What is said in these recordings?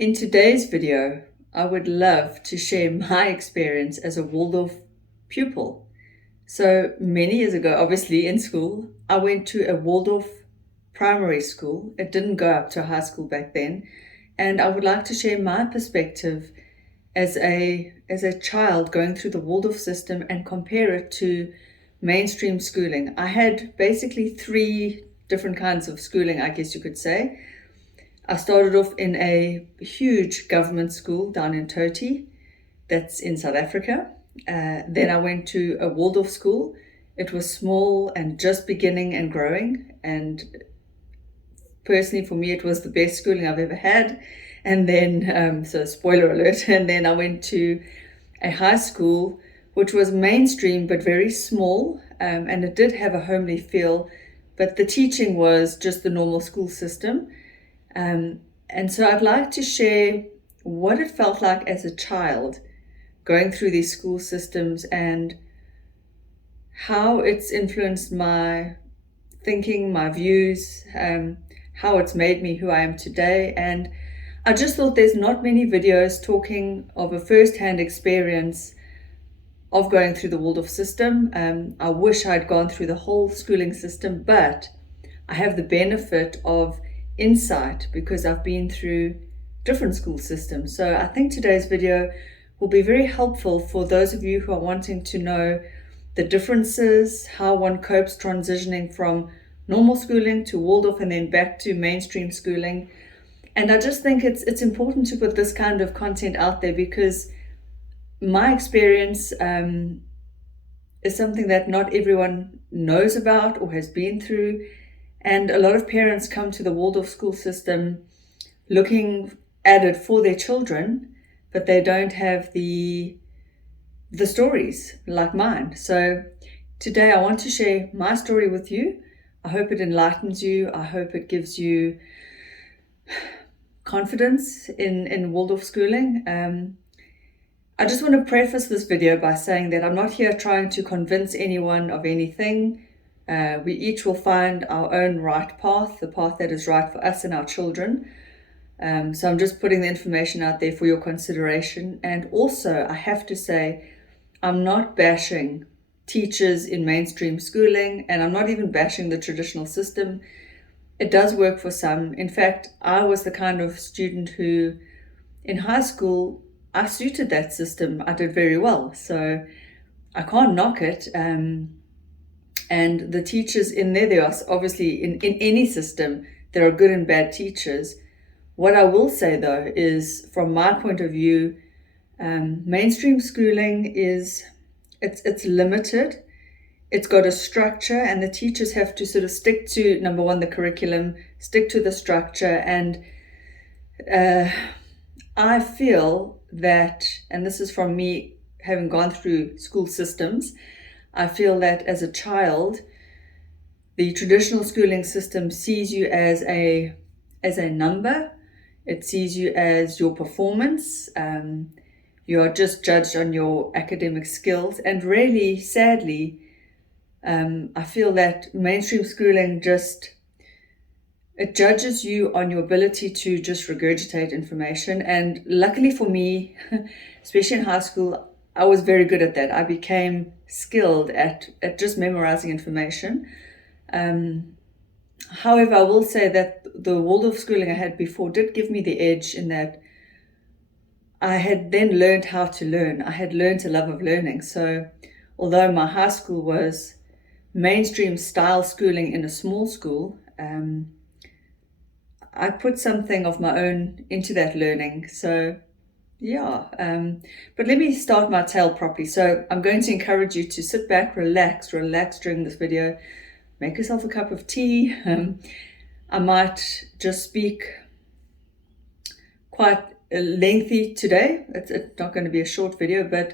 In today's video, I would love to share my experience as a Waldorf pupil. So many years ago, obviously in school, I went to a Waldorf primary school. It didn't go up to high school back then. And I would like to share my perspective as a child going through the Waldorf system and compare it to mainstream schooling. I had basically three different kinds of schooling, I guess you could say. I started off in a huge government school down in Toti, that's in South Africa. Then I went to a Waldorf school. It was small and just beginning and growing. And personally, for me, it was the best schooling I've ever had. And then, so spoiler alert, and then I went to a high school, which was mainstream but very small. And it did have a homely feel, but the teaching was just the normal school system. And so I'd like to share what it felt like as a child going through these school systems and how it's influenced my thinking, my views, how it's made me who I am today. And I just thought there's not many videos talking of a first-hand experience of going through the Waldorf system. I wish I'd gone through the whole schooling system, but I have the benefit of insight because I've been through different school systems. So I think today's video will be very helpful for those of you who are wanting to know the differences, how one copes transitioning from normal schooling to Waldorf and then back to mainstream schooling. And I just think it's important to put this kind of content out there because my experience is something that not everyone knows about or has been through. And a lot of parents come to the Waldorf school system looking at it for their children, but they don't have the stories like mine. So today I want to share my story with you. I hope it enlightens you. I hope it gives you confidence in Waldorf schooling. I just want to preface this video by saying that I'm not here trying to convince anyone of anything. We each will find our own right path, the path that is right for us and our children. So I'm just putting the information out there for your consideration. And also, I have to say, I'm not bashing teachers in mainstream schooling, and I'm not even bashing the traditional system. It does work for some. In fact, I was the kind of student who, in high school, I suited that system. I did very well. So I can't knock it. And the teachers in there are obviously in any system, there are good and bad teachers. What I will say though is from my point of view, mainstream schooling it's limited. It's got a structure and the teachers have to sort of stick to, number one, the curriculum, stick to the structure. And I feel that, and this is from me having gone through school systems, I feel that as a child, the traditional schooling system sees you as a number. It sees you as your performance. You are just judged on your academic skills. And really, sadly, I feel that mainstream schooling it judges you on your ability to just regurgitate information. And luckily for me, especially in high school, I was very good at that. I became skilled at just memorizing information. However, I will say that the Waldorf schooling I had before did give me the edge in that I had then learned how to learn. I had learned a love of learning. So although my high school was mainstream style schooling in a small school, I put something of my own into that learning. So yeah, but let me start my tale properly. So I'm going to encourage you to sit back, relax during this video, make yourself a cup of tea. I might just speak quite lengthy today. It's not going to be a short video, but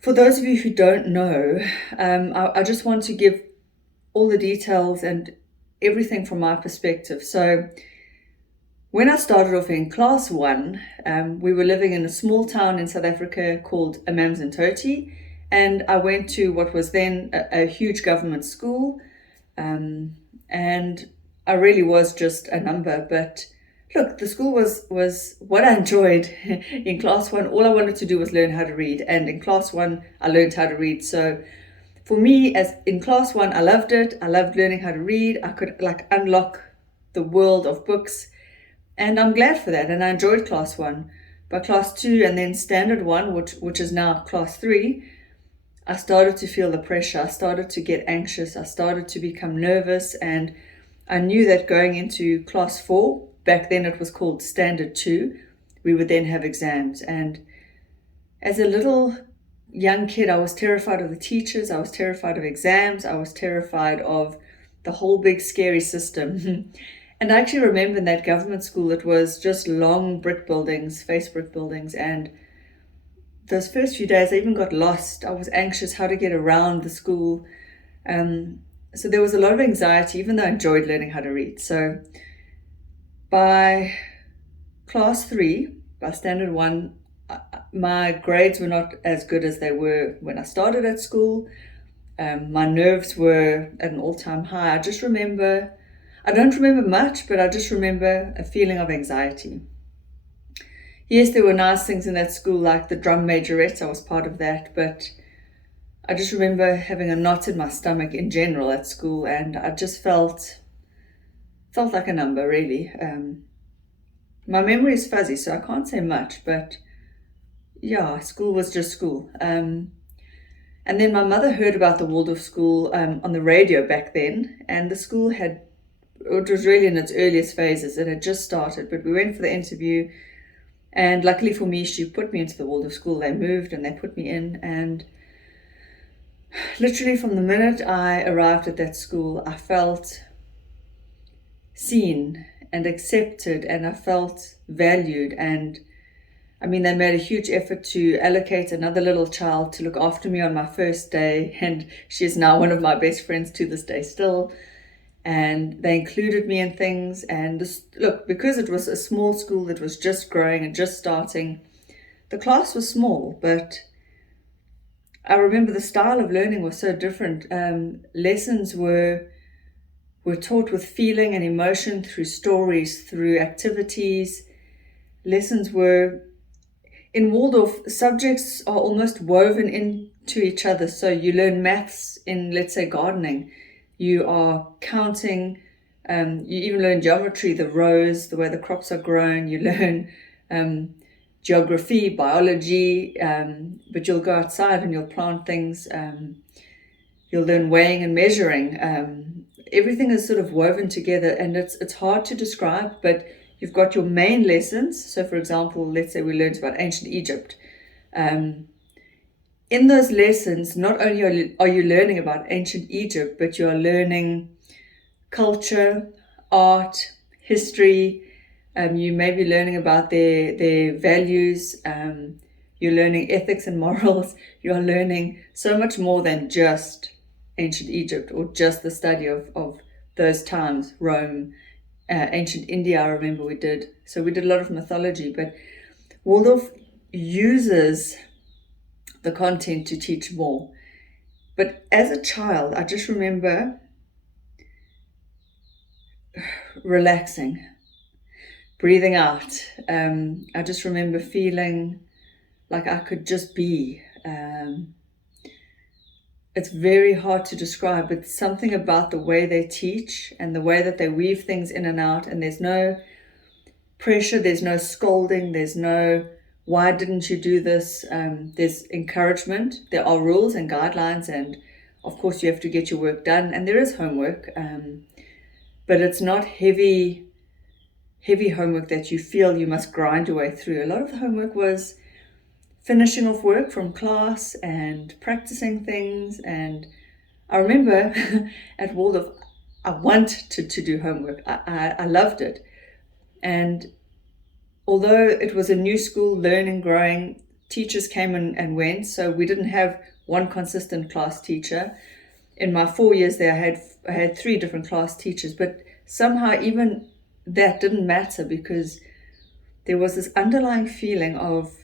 for those of you who don't know, I just want to give all the details and everything from my perspective. So when I started off in class 1, we were living in a small town in South Africa called Amanzimtoti, and I went to what was then a huge government school, and I really was just a number, but look, the school was what I enjoyed. In class one, all I wanted to do was learn how to read, and in class one, I learned how to read. So for me, as in class one, I loved it. I loved learning how to read. I could like unlock the world of books, and I'm glad for that. And I enjoyed class one. By class two, and then standard one, which is now class three, I started to feel the pressure. I started to get anxious. I started to become nervous, and I knew that going into class four, back then it was called standard two, we would then have exams. And as a little young kid, I was terrified of the teachers. I was terrified of exams. I was terrified of the whole big scary system. And I actually remember in that government school, it was just long brick buildings, face brick buildings. And those first few days, I even got lost. I was anxious how to get around the school. So there was a lot of anxiety, even though I enjoyed learning how to read. So by class three, by standard one, my grades were not as good as they were when I started at school. My nerves were at an all-time high. I don't remember much, but I just remember a feeling of anxiety. Yes, there were nice things in that school, like the drum majorettes. I was part of that, but I just remember having a knot in my stomach in general at school, and I just felt like a number, really. My memory is fuzzy, so I can't say much, but yeah, school was just school. And then my mother heard about the Waldorf school on the radio back then, and the school it was really in its earliest phases. It had just started, but we went for the interview, and luckily for me, she put me into the Waldorf school. They moved and they put me in, and literally from the minute I arrived at that school, I felt seen and accepted, and I felt valued. And I mean, they made a huge effort to allocate another little child to look after me on my first day, and she is now one of my best friends to this day still. And they included me in things. And look, because it was a small school that was just growing and just starting, the class was small, but I remember the style of learning was so different. Lessons were taught with feeling and emotion, through stories, through activities. Lessons were, in Waldorf, subjects are almost woven into each other. So you learn maths in, let's say, gardening. You are counting, you even learn geometry, the rows, the way the crops are grown. You learn geography, biology, but you'll go outside and you'll plant things. You'll learn weighing and measuring. Everything is sort of woven together, and it's hard to describe, but you've got your main lessons. So for example, let's say we learned about ancient Egypt. In those lessons, not only are you learning about ancient Egypt, but you are learning culture, art, history. You may be learning about their values. You're learning ethics and morals. You're learning so much more than just ancient Egypt or just the study of those times, Rome, ancient India. I remember we did a lot of mythology, but Waldorf uses the content to teach more. But as a child, I just remember relaxing, breathing out. I just remember feeling like I could just be. It's very hard to describe, but something about the way they teach and the way that they weave things in and out, and there's no pressure, there's no scolding, there's no why didn't you do this? There's encouragement. There are rules and guidelines, and of course you have to get your work done, and there is homework, but it's not heavy homework that you feel you must grind your way through. A lot of the homework was finishing off work from class and practicing things. And I remember at Waldorf, I wanted to do homework. I loved it. And although it was a new school, learning, growing, teachers came and went, so we didn't have one consistent class teacher. In my 4 years there, I had 3 different class teachers, but somehow even that didn't matter, because there was this underlying feeling of,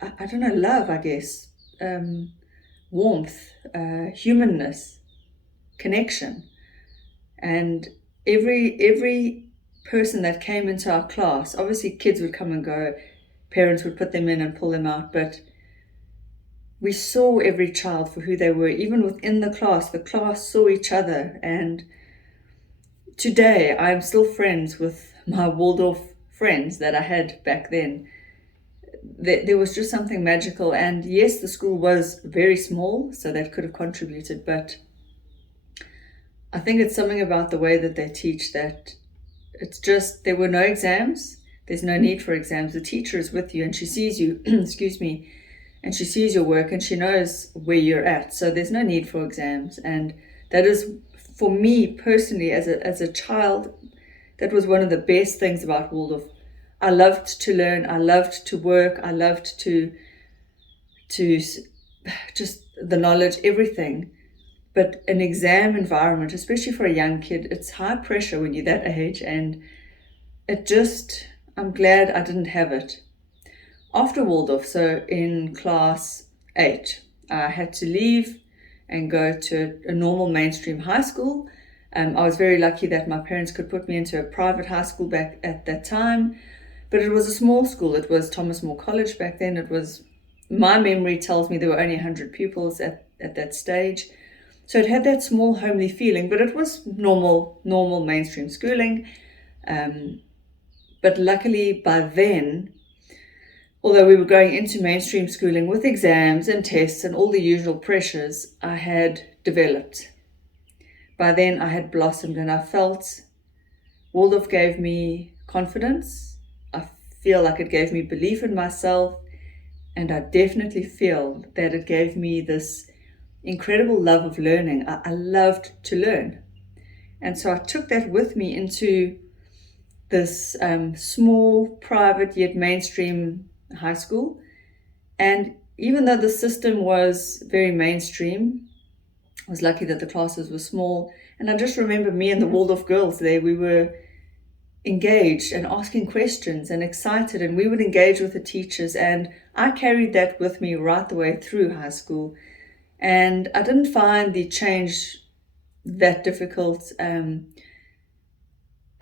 I don't know, love, I guess, warmth, humanness, connection. And every person that came into our class. Obviously, kids would come and go, parents would put them in and pull them out, but we saw every child for who they were. Even within the class saw each other. And today, I'm still friends with my Waldorf friends that I had back then. There was just something magical. And yes, the school was very small, so that could have contributed, but I think it's something about the way that they teach that it's just, there were no exams. There's no need for exams. The teacher is with you and she sees you, excuse me, and she sees your work and she knows where you're at. So there's no need for exams. And that is, for me personally, as a child, that was one of the best things about Waldorf. I loved to learn. I loved to work. I loved to just the knowledge, everything. But an exam environment, especially for a young kid, it's high pressure when you're that age, and I'm glad I didn't have it. After Waldorf, so in class 8, I had to leave and go to a normal mainstream high school. I was very lucky that my parents could put me into a private high school back at that time, but it was a small school. It was Thomas More College back then. My memory tells me there were only 100 pupils at that stage. So it had that small homely feeling, but it was normal mainstream schooling. But luckily by then, although we were going into mainstream schooling with exams and tests and all the usual pressures, I had developed. By then I had blossomed, and I felt Waldorf gave me confidence. I feel like it gave me belief in myself, and I definitely feel that it gave me this incredible love of learning. I loved to learn. And so I took that with me into this small, private, yet mainstream high school. And even though the system was very mainstream, I was lucky that the classes were small. And I just remember me and the Waldorf girls there, we were engaged and asking questions and excited, and we would engage with the teachers. And I carried that with me right the way through high school. And I didn't find the change that difficult. And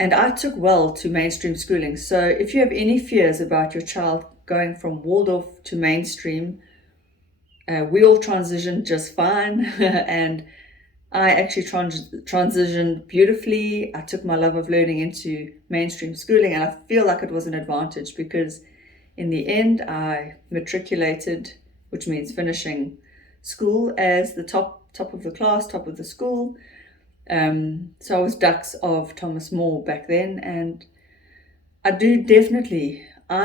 I took well to mainstream schooling. So if you have any fears about your child going from Waldorf to mainstream, we all transitioned just fine. And I actually transitioned beautifully. I took my love of learning into mainstream schooling, and I feel like it was an advantage because in the end I matriculated, which means finishing school as the top of the class, top of the school. So I was Dux of Thomas More back then, and I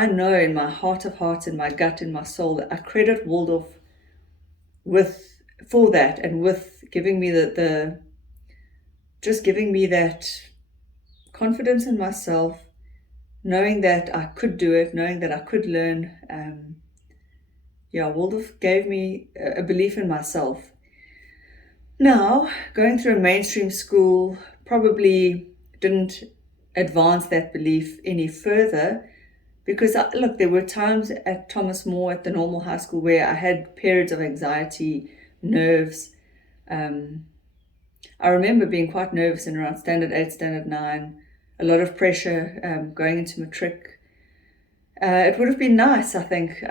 know in my heart of hearts, in my gut, in my soul, that I credit Waldorf for that, and with giving me giving me that confidence in myself, knowing that I could do it, knowing that I could learn. Waldorf gave me a belief in myself. Now, going through a mainstream school probably didn't advance that belief any further, because there were times at Thomas More, at the normal high school, where I had periods of anxiety, nerves. I remember being quite nervous in around standard 8, standard 9, a lot of pressure going into matric. It would have been nice, I think,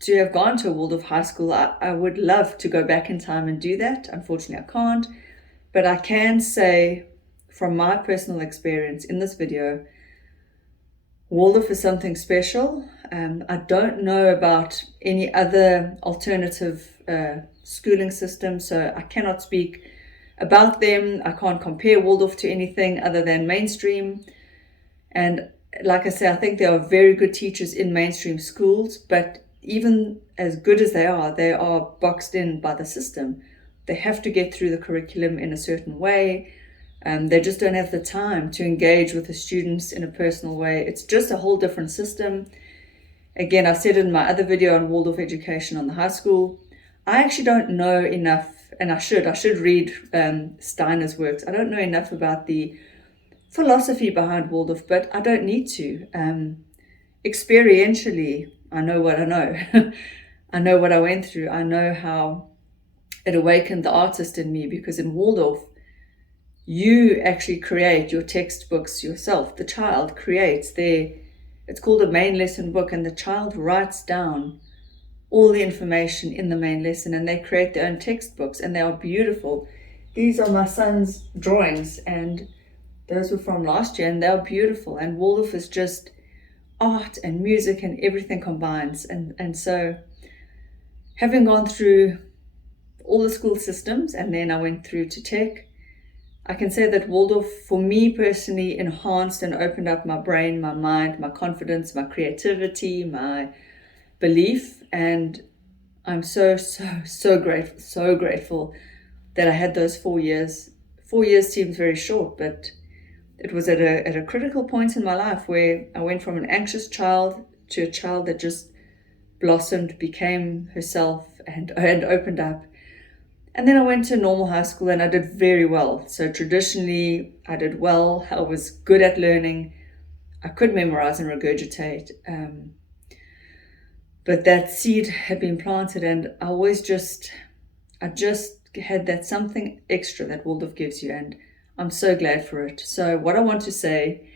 to have gone to a Waldorf high school. I would love to go back in time and do that. Unfortunately, I can't. But I can say from my personal experience in this video, Waldorf is something special. I don't know about any other alternative schooling system, so I cannot speak about them. I can't compare Waldorf to anything other than mainstream. And like I say, I think there are very good teachers in mainstream schools, but even as good as they are boxed in by the system. They have to get through the curriculum in a certain way. They just don't have the time to engage with the students in a personal way. It's just a whole different system. Again, I said in my other video on Waldorf Education on the high school, I actually don't know enough, and I should read Steiner's works. I don't know enough about the philosophy behind Waldorf, but I don't need to. Experientially, I know what I know. I know what I went through. I know how it awakened the artist in me, because in Waldorf, you actually create your textbooks yourself. The child creates it's called a main lesson book, and the child writes down all the information in the main lesson, and they create their own textbooks, and they are beautiful. These are my son's drawings, and those were from last year, and they're beautiful. And Waldorf is just art and music and everything combines. And so, having gone through all the school systems, and then I went through to tech, I can say that Waldorf, for me personally, enhanced and opened up my brain, my mind, my confidence, my creativity, my belief. And I'm so grateful that I had those 4 years. 4 years seems very short, but it was at a critical point in my life where I went from an anxious child to a child that just blossomed, became herself, and opened up. And then I went to normal high school, and I did very well. So traditionally, I did well. I was good at learning. I could memorize and regurgitate. But that seed had been planted, and I just had that something extra that Waldorf gives you, and I'm so glad for it. So what I want to say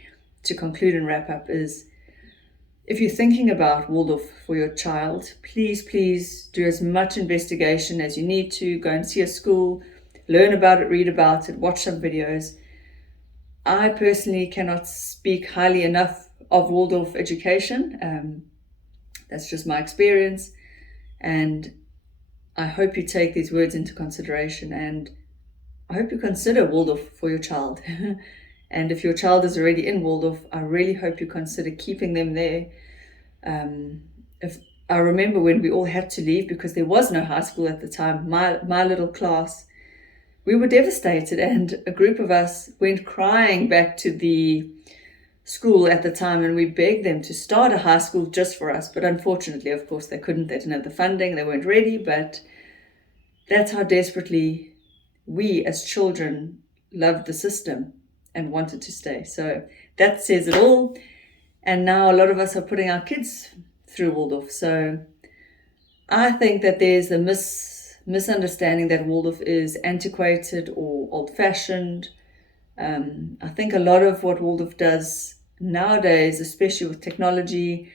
to conclude and wrap up is, if you're thinking about Waldorf for your child, please do as much investigation as you need to. Go and see a school, learn about it, read about it, watch some videos. I personally cannot speak highly enough of Waldorf Education. That's just my experience, and I hope you take these words into consideration, and I hope you consider Waldorf for your child. And if your child is already in Waldorf, I really hope you consider keeping them there. If I remember when we all had to leave because there was no high school at the time, my little class, we were devastated, and a group of us went crying back to the school at the time, and we begged them to start a high school just for us. But unfortunately, of course, they couldn't. They didn't have the funding. They weren't ready. But that's how desperately we as children loved the system and wanted to stay. So that says it all. And now a lot of us are putting our kids through Waldorf. So I think that there's a misunderstanding that Waldorf is antiquated or old-fashioned. I think a lot of what Waldorf does nowadays, especially with technology,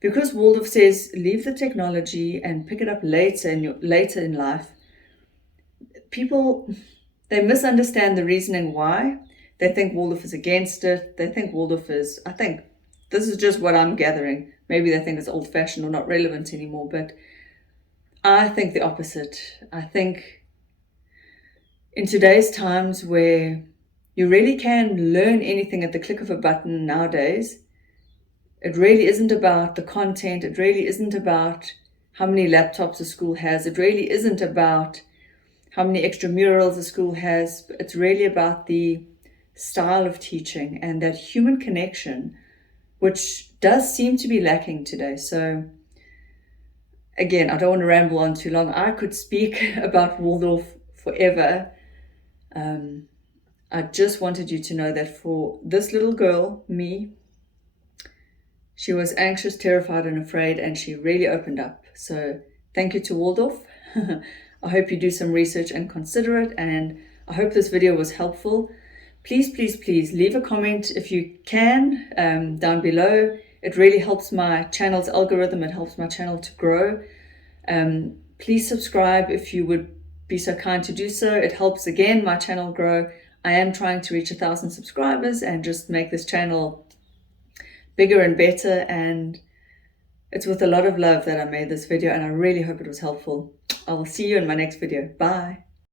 because Waldorf says leave the technology and pick it up later in life, people, they misunderstand the reasoning why. They think Waldorf is against it. They think Waldorf is, I think, this is just what I'm gathering. Maybe they think it's old-fashioned or not relevant anymore, but I think the opposite. I think in today's times where you really can learn anything at the click of a button nowadays, it really isn't about the content. It really isn't about how many laptops a school has. It really isn't about how many extramurals a school has. It's really about the style of teaching and that human connection, which does seem to be lacking today. So again, I don't want to ramble on too long. I could speak about Waldorf forever. I just wanted you to know that for this little girl, me, she was anxious, terrified, and afraid, and she really opened up. So thank you to Waldorf. I hope you do some research and consider it, and I hope this video was helpful. Please leave a comment if you can down below. It really helps my channel's algorithm. It helps my channel to grow. Please subscribe if you would be so kind to do so. It helps, again, my channel grow. I am trying to reach 1,000 subscribers and just make this channel bigger and better, and it's with a lot of love that I made this video, and I really hope it was helpful. I will see you in my next video. Bye.